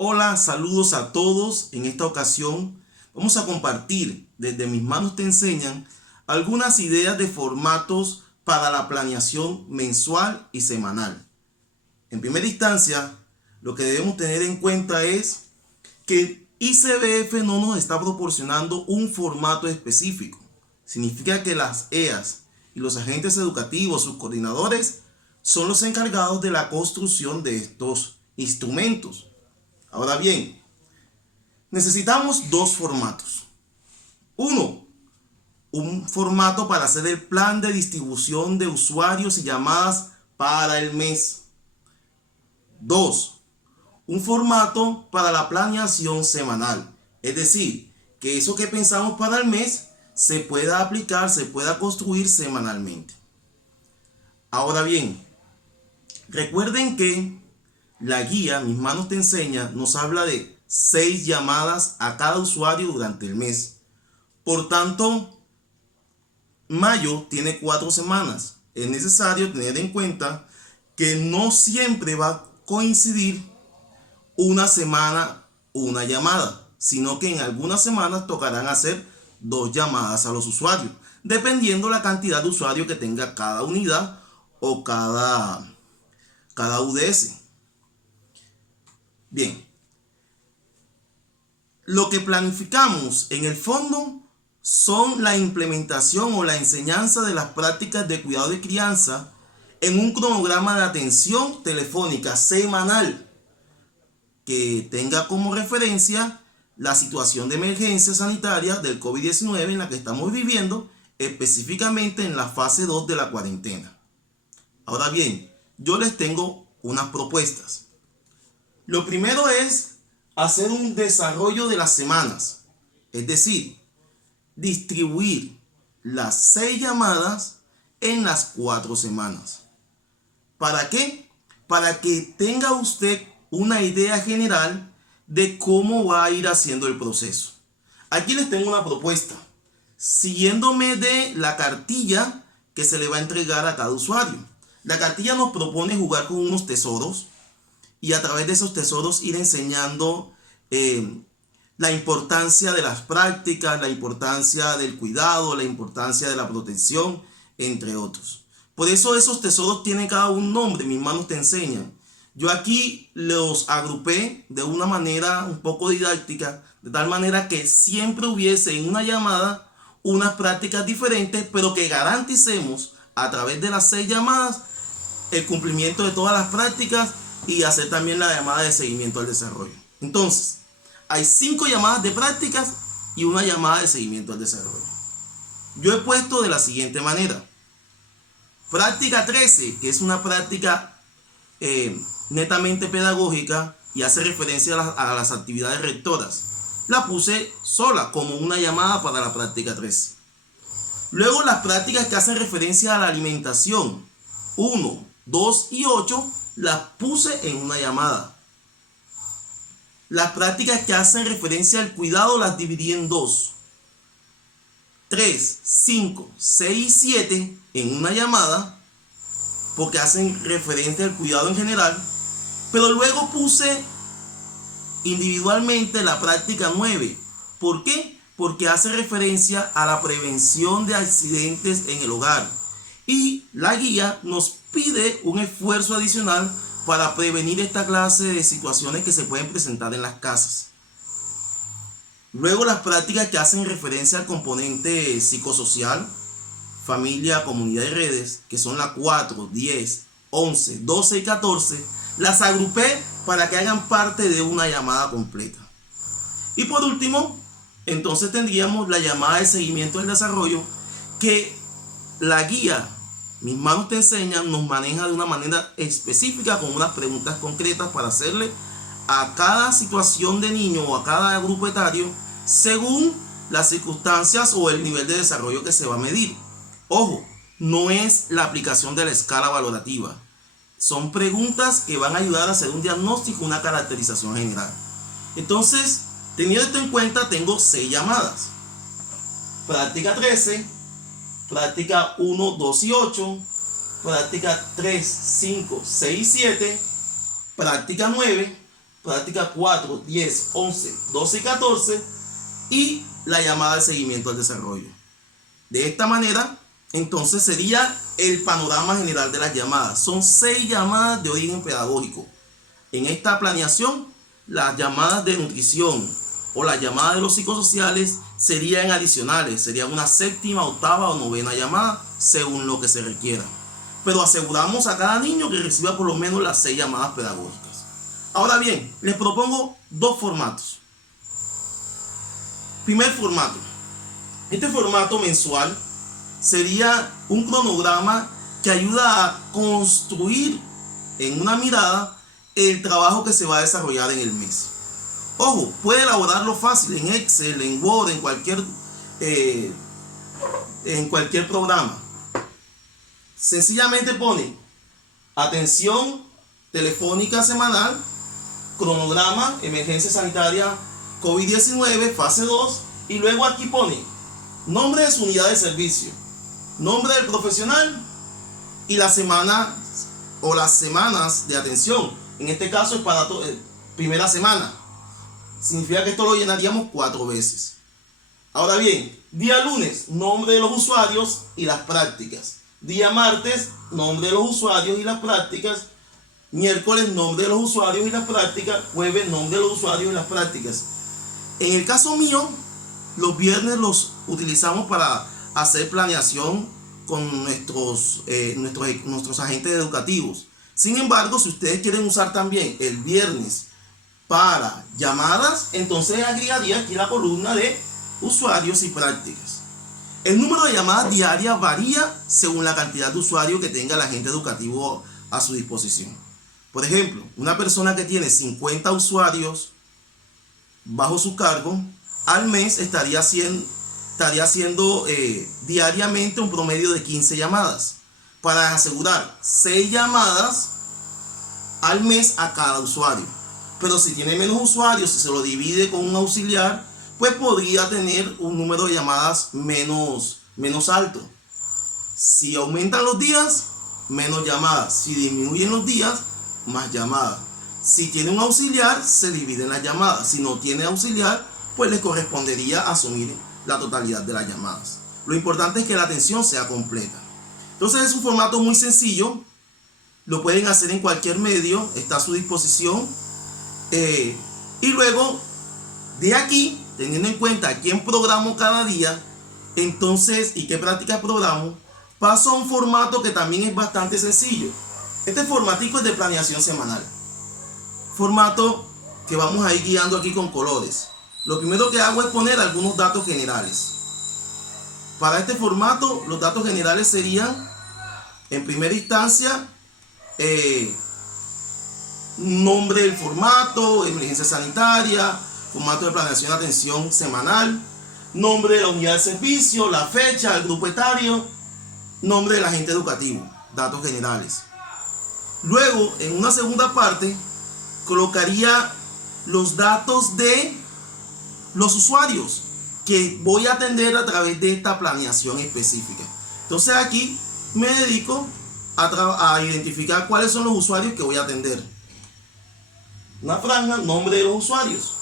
Hola, saludos a todos. En esta ocasión vamos a compartir desde Mis Manos Te Enseñan algunas ideas de formatos para la planeación mensual y semanal. En primera instancia, lo que debemos tener en cuenta es que ICBF no nos está proporcionando un formato específico. Significa que las EAs y los agentes educativos, sus coordinadores, son los encargados de la construcción de estos instrumentos. Ahora bien, necesitamos dos formatos. Uno, un formato para hacer el plan de distribución de usuarios y llamadas para el mes. Dos, un formato para la planeación semanal. Es decir, que eso que pensamos para el mes se pueda aplicar, se pueda construir semanalmente. Ahora bien, recuerden que la guía Mis Manos Te Enseñan nos habla de 6 llamadas a cada usuario durante el mes. Por tanto, mayo tiene 4 semanas. Es necesario tener en cuenta que no siempre va a coincidir una semana una llamada, sino que en algunas semanas tocarán hacer 2 llamadas a los usuarios, dependiendo la cantidad de usuarios que tenga cada unidad o cada UDS. Bien, lo que planificamos en el fondo son la implementación o la enseñanza de las prácticas de cuidado de crianza en un cronograma de atención telefónica semanal que tenga como referencia la situación de emergencia sanitaria del COVID-19 en la que estamos viviendo, específicamente en la fase 2 de la cuarentena. Ahora bien, yo les tengo unas propuestas. Lo primero es hacer un desarrollo de las semanas, es decir, distribuir las 6 llamadas en las 4 semanas. ¿Para qué? Para que tenga usted una idea general de cómo va a ir haciendo el proceso. Aquí les tengo una propuesta, siguiéndome de la cartilla que se le va a entregar a cada usuario. La cartilla nos propone jugar con unos tesoros y a través de esos tesoros ir enseñando la importancia de las prácticas, la importancia del cuidado, la importancia de la protección, entre otros. Por eso esos tesoros tienen cada un nombre, Mis Manos Te Enseñan. Yo aquí los agrupé de una manera un poco didáctica, de tal manera que siempre hubiese en una llamada unas prácticas diferentes, pero que garanticemos a través de las 6 llamadas el cumplimiento de todas las prácticas y hacer también la llamada de seguimiento al desarrollo. Entonces, hay 5 llamadas de prácticas y una llamada de seguimiento al desarrollo. Yo he puesto de la siguiente manera. Práctica 13, que es una práctica netamente pedagógica y hace referencia a las actividades rectoras. La puse sola como una llamada para la práctica 13. Luego las prácticas que hacen referencia a la alimentación, 1, 2 y 8, las puse en una llamada. Las prácticas que hacen referencia al cuidado las dividí en 2. 3, 5, 6 y 7 en una llamada, porque hacen referencia al cuidado en general, pero luego puse individualmente la práctica 9. ¿Por qué? Porque hace referencia a la prevención de accidentes en el hogar. Y la guía nos pide un esfuerzo adicional para prevenir esta clase de situaciones que se pueden presentar en las casas. Luego las prácticas que hacen referencia al componente psicosocial, familia, comunidad y redes, que son las 4, 10, 11, 12 y 14, las agrupé para que hagan parte de una llamada completa. Y por último, entonces tendríamos la llamada de seguimiento del desarrollo, que la guía Mis Manos Te Enseñan nos maneja de una manera específica con unas preguntas concretas para hacerle a cada situación de niño o a cada grupo etario según las circunstancias o el nivel de desarrollo que se va a medir. Ojo, no es la aplicación de la escala valorativa. Son preguntas que van a ayudar a hacer un diagnóstico, una caracterización general. Entonces, teniendo esto en cuenta, tengo 6 llamadas. Práctica 13, práctica 1, 2 y 8, práctica 3, 5, 6 y 7, práctica 9, práctica 4, 10, 11, 12 y 14, y la llamada de seguimiento al desarrollo. De esta manera, entonces sería el panorama general de las llamadas. Son 6 llamadas de origen pedagógico. En esta planeación, las llamadas de nutrición o las llamadas de los psicosociales serían adicionales, sería una 7ª, 8ª o 9ª llamada según lo que se requiera. Pero aseguramos a cada niño que reciba por lo menos las 6 llamadas pedagógicas. Ahora bien, les propongo 2 formatos. Primer formato. Este formato mensual sería un cronograma que ayuda a construir en una mirada el trabajo que se va a desarrollar en el mes. Ojo, puede elaborarlo fácil en Excel, en Word, en cualquier programa. Sencillamente pone atención telefónica semanal, cronograma, emergencia sanitaria COVID-19, fase 2, y luego aquí pone nombre de su unidad de servicio, nombre del profesional y la semana o las semanas de atención. En este caso es para primera semana. Significa que esto lo llenaríamos 4 veces. Ahora bien, día lunes, nombre de los usuarios y las prácticas. Día martes, nombre de los usuarios y las prácticas. Miércoles, nombre de los usuarios y las prácticas. Jueves, nombre de los usuarios y las prácticas. En el caso mío, los viernes los utilizamos para hacer planeación con nuestros agentes educativos. Sin embargo, si ustedes quieren usar también el viernes para llamadas, entonces agregaría aquí la columna de usuarios y prácticas. El número de llamadas diarias varía según la cantidad de usuarios que tenga el agente educativo a su disposición. Por ejemplo, una persona que tiene 50 usuarios bajo su cargo, al mes estaría haciendo diariamente un promedio de 15 llamadas para asegurar 6 llamadas al mes a cada usuario. Pero si tiene menos usuarios, si se lo divide con un auxiliar, pues podría tener un número de llamadas menos alto. Si aumentan los días, menos llamadas. Si disminuyen los días, más llamadas. Si tiene un auxiliar, se dividen las llamadas. Si no tiene auxiliar, pues les correspondería asumir la totalidad de las llamadas. Lo importante es que la atención sea completa. Entonces es un formato muy sencillo. Lo pueden hacer en cualquier medio, está a su disposición. Y luego, de aquí, teniendo en cuenta quién programo cada día, entonces, y qué prácticas programo, paso a un formato que también es bastante sencillo. Este formatico es de planeación semanal. Formato que vamos a ir guiando aquí con colores. Lo primero que hago es poner algunos datos generales. Para este formato, los datos generales serían, en primera instancia, nombre del formato, emergencia sanitaria, formato de planeación de atención semanal, nombre de la unidad de servicio, la fecha, el grupo etario, nombre del agente educativo, datos generales. Luego, en una segunda parte, colocaría los datos de los usuarios que voy a atender a través de esta planeación específica. Entonces aquí me dedico a identificar cuáles son los usuarios que voy a atender. Una franja, nombre de los usuarios.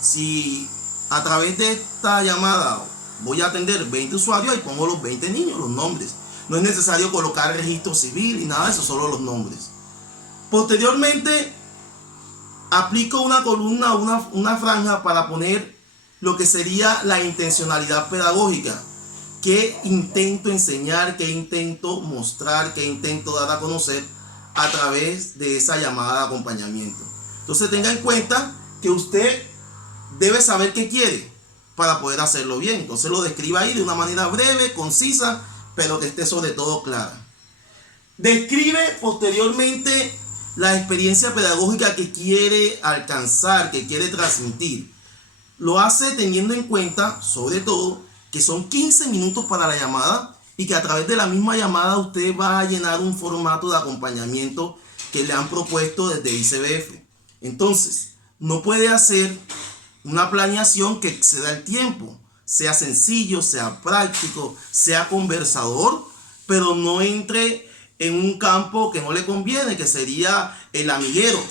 Si a través de esta llamada voy a atender 20 usuarios, ahí pongo los 20 niños, los nombres. No es necesario colocar registro civil y nada de eso, solo los nombres. Posteriormente, aplico una columna, una franja para poner lo que sería la intencionalidad pedagógica. ¿Qué intento enseñar? ¿Qué intento mostrar? ¿Qué intento dar a conocer a través de esa llamada de acompañamiento? Entonces tenga en cuenta que usted debe saber qué quiere para poder hacerlo bien. Entonces lo describa ahí de una manera breve, concisa, pero que esté sobre todo clara. Describe posteriormente la experiencia pedagógica que quiere alcanzar, que quiere transmitir. Lo hace teniendo en cuenta, sobre todo, que son 15 minutos para la llamada y que a través de la misma llamada usted va a llenar un formato de acompañamiento que le han propuesto desde ICBF. Entonces, no puede hacer una planeación que exceda el tiempo, sea sencillo, sea práctico, sea conversador, pero no entre en un campo que no le conviene, que sería el amiguero.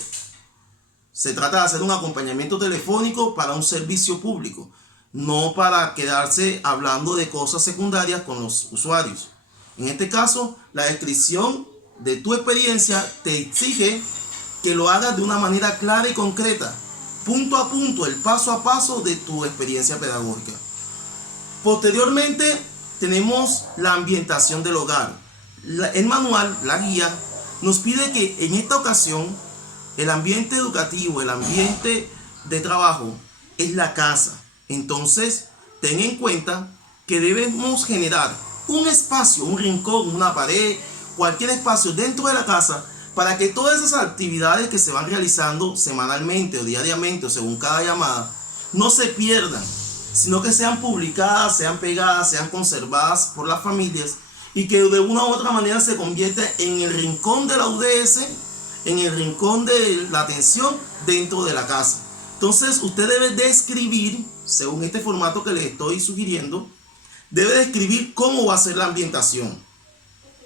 Se trata de hacer un acompañamiento telefónico para un servicio público, no para quedarse hablando de cosas secundarias con los usuarios. En este caso, la descripción de tu experiencia te exige que lo hagas de una manera clara y concreta, punto a punto, el paso a paso de tu experiencia pedagógica. Posteriormente, tenemos la ambientación del hogar. El manual, la guía, nos pide que en esta ocasión el ambiente educativo, el ambiente de trabajo es la casa. Entonces, ten en cuenta que debemos generar un espacio, un rincón, una pared, cualquier espacio dentro de la casa para que todas esas actividades que se van realizando semanalmente o diariamente o según cada llamada no se pierdan, sino que sean publicadas, sean pegadas, sean conservadas por las familias y que de una u otra manera se convierta en el rincón de la UDS, en el rincón de la atención dentro de la casa. Entonces usted debe describir, según este formato que les estoy sugiriendo, debe describir cómo va a ser la ambientación.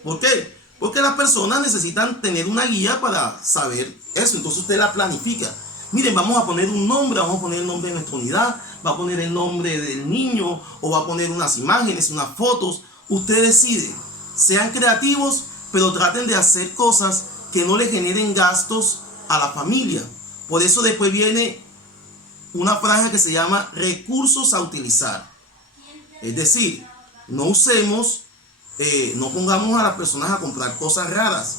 ¿Por qué? Porque las personas necesitan tener una guía para saber eso. Entonces usted la planifica. Miren, vamos a poner un nombre, vamos a poner el nombre de nuestra unidad, va a poner el nombre del niño o va a poner unas imágenes, unas fotos. Usted decide. Sean creativos, pero traten de hacer cosas que no le generen gastos a la familia. Por eso después viene una franja que se llama recursos a utilizar. Es decir, no usemos, no pongamos a las personas a comprar cosas raras.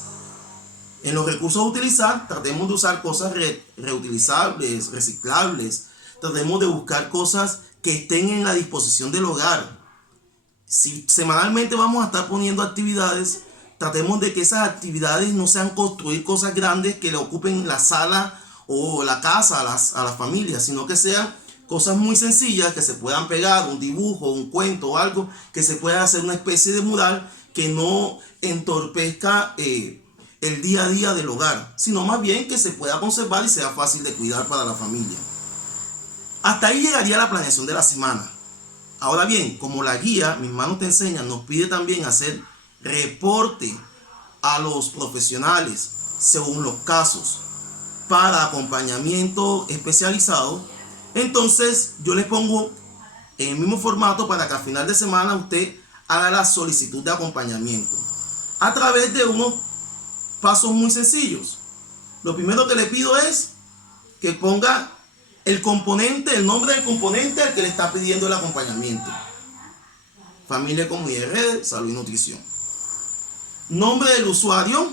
En los recursos a utilizar, tratemos de usar cosas reutilizables, reciclables. Tratemos de buscar cosas que estén en la disposición del hogar. Si semanalmente vamos a estar poniendo actividades, tratemos de que esas actividades no sean construir cosas grandes que le ocupen la sala o la casa a las familias, sino que sean cosas muy sencillas que se puedan pegar, un dibujo, un cuento o algo, que se pueda hacer una especie de mural que no entorpezca el día a día del hogar, sino más bien que se pueda conservar y sea fácil de cuidar para la familia. Hasta ahí llegaría la planeación de la semana. Ahora bien, como la guía Mis Manos Te Enseñan nos pide también hacer reporte a los profesionales según los casos para acompañamiento especializado, entonces yo les pongo en el mismo formato para que al final de semana usted haga la solicitud de acompañamiento a través de unos pasos muy sencillos. Lo primero que le pido es que ponga el componente, el nombre del componente al que le está pidiendo el acompañamiento. Familia, comunidad y redes, salud y nutrición. Nombre del usuario.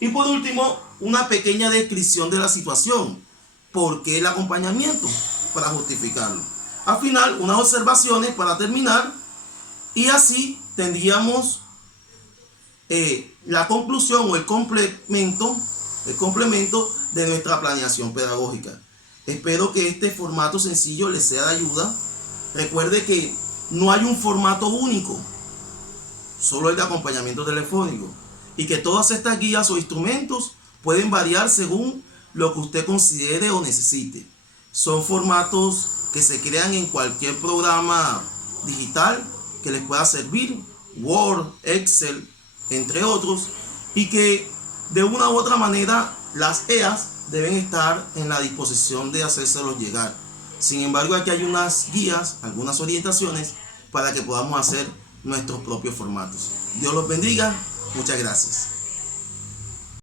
Y por último, una pequeña descripción de la situación. ¿Por qué el acompañamiento? Para justificarlo. Al final, unas observaciones para terminar. Y así tendríamos la conclusión o el complemento de nuestra planeación pedagógica. Espero que este formato sencillo les sea de ayuda. Recuerde que no hay un formato único, solo el de acompañamiento telefónico, y que todas estas guías o instrumentos pueden variar según lo que usted considere o necesite. Son formatos que se crean en cualquier programa digital que les pueda servir, Word, Excel, entre otros, y que de una u otra manera las EAS deben estar en la disposición de hacérselos llegar. Sin embargo, aquí hay unas guías, algunas orientaciones para que podamos hacer nuestros propios formatos. Dios los bendiga. Muchas gracias.